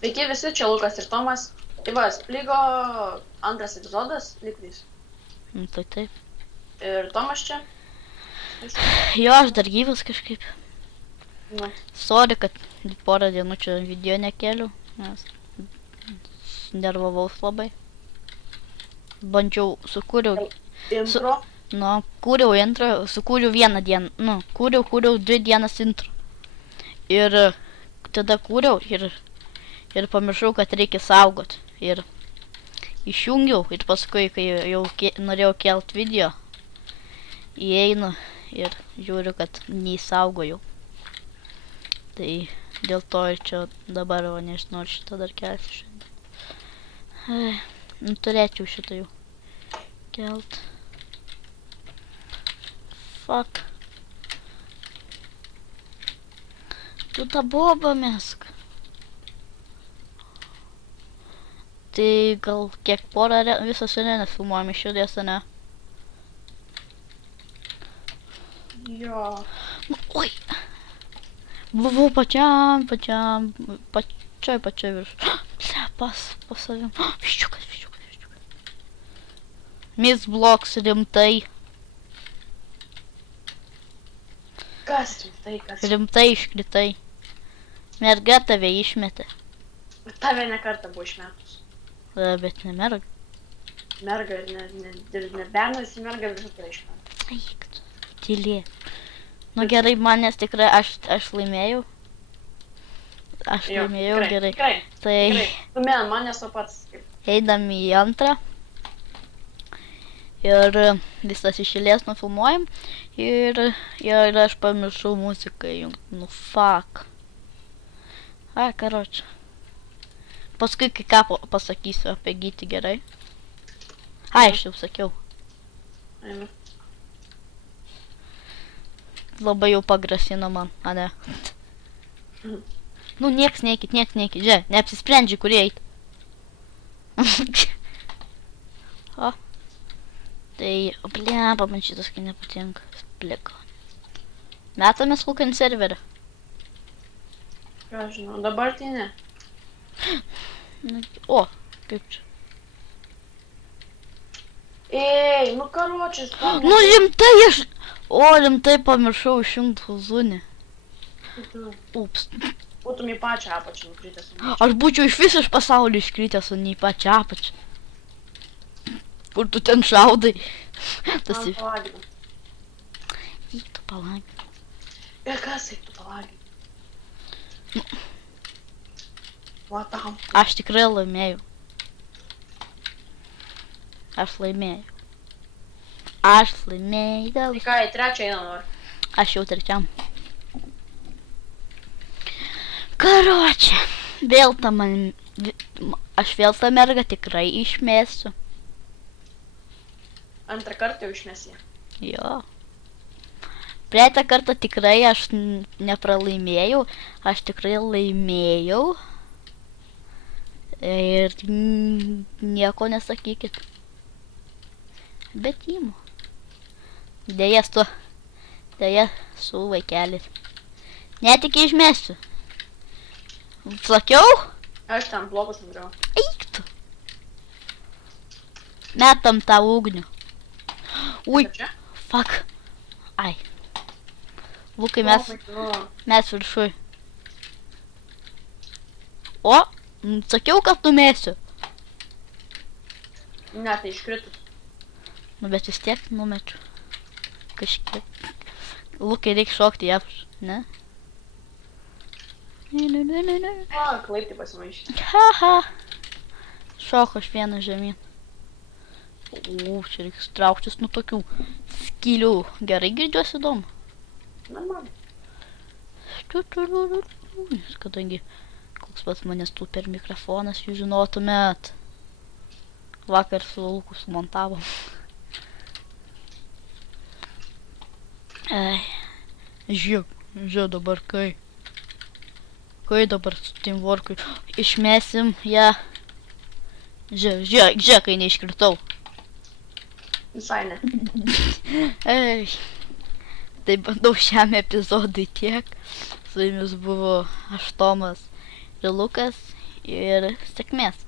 Sveiki visi, čia Lukas ir Tomas. Tai va, Spligo antras epizodas, lygtais. Tai taip. Ir Tomas čia. Jo, aš dar gyvas kažkaip. Nu, Sorry, kad porą dienų čia video nekėliau, nes nervavaus labai. Bandžiau, sukūriau, intro. kūriau intro, sukūriau vieną dieną, kūriau 2 dienas intro. Ir tada kūriau ir pamiršau, kad reikia saugot. Ir išjungiau ir paskui, kai jau norėjau kelt video, įeinu ir žiūriu, kad neįsaugojau. Tai dėl to ir čia dabar, va, nežinau, ar šitą dar kelsiu šiandien. Turėčiau šitą jau kelt. Fuck. Tu tą bobą mesk. Tai gal kiek porą visą šiandien filmuojam iš širdies, ne? Jo. Oi! Buvau pačioj virš. Po savim. Viščiukas. Miss Blocks, rimtai. Kas rimtai, kas? Rimtai iškritai. Merga tave išmetė. Tave ne kartą buvo išmetus. Bet ne merga. Merga ir ne bernas į mergą visą tai išmetus. Eik tu, tylė. Nu gerai, manęs tikrai aš laimėjau. Aš laimėjau, gerai. Tai Tu manęs o pats. eidam į antrą. Ir visas iš eilės nufilmuojam. Ir aš pamiršau muziką įjungt. Nu fuck. Karočią. Paskui kai ką pasakysiu apie Gytį, gerai? Aš jau sakiau. Einu. Labai jau pagrasino man, ane? Nu, nieks neikit, žiūrėk, neapsisprendžiai, kur eit. O. Tai, blemba, man šitas kai nepatinka. Spliko. Metamės Lukan serverį. Ką žinau, dabar tai ne. O, kaip čia. Ei, nu karočius. Nu, rimtai aš... O, rimtai pamiršau išjungt huzunį. Ups. Būtum į pačią apačią nukritęs. Aš būčiau iš viso iš pasaulio iškritęs, o ne į pačią apačią. Kur tu ten šaudai? Tas Man palagino. Eik tu palagino. Ir kas eik tu palagino? What the... Aš tikrai laimėjau. Aš laimėjau. Tai ką, į trečią einam nori? Aš jau trečiam. Karočią. Vėl tą man... Aš vėl tą mergą tikrai išmėsiu. Antrą kartą jau išmesi. Jo. Praeitą kartą tikrai aš nepralaimėjau. Aš tikrai laimėjau. Ir nieko nesakykit. Bet įmu. Deja su vaikelis. Netik išmesiu. Sakiau? Aš ten blogus nugriau. Eik tu. Metam tą ugnių. Ui, Čia? fuck. Ai. Lukai, mes viršui. O, sakiau, kad numėsiu. Ne, tai iškritus. Nu, bet vis tiek numečiu. Kažkiek. Lukai, reikia šokti ją, ne? Klaipti pasimaišė. Haha. Šoku aš vieną žemyn. Čia reikia trauktis nuo tokių skylių. Gerai girdžiuosi įdomu. Normaliai. Kadangi koks pats manęs tų per mikrofonas, jūs žinotumėt. Vakar su Luku sumontavom. Žiūrėk dabar kai dabar su Teamwork'ui išmesim ją. Žiūrėk, kai neiškritau. Visai ne. Tai bandau šiam epizodui tiek. Su jumis buvo aš, Tomas ir Lukas. ir sėkmės.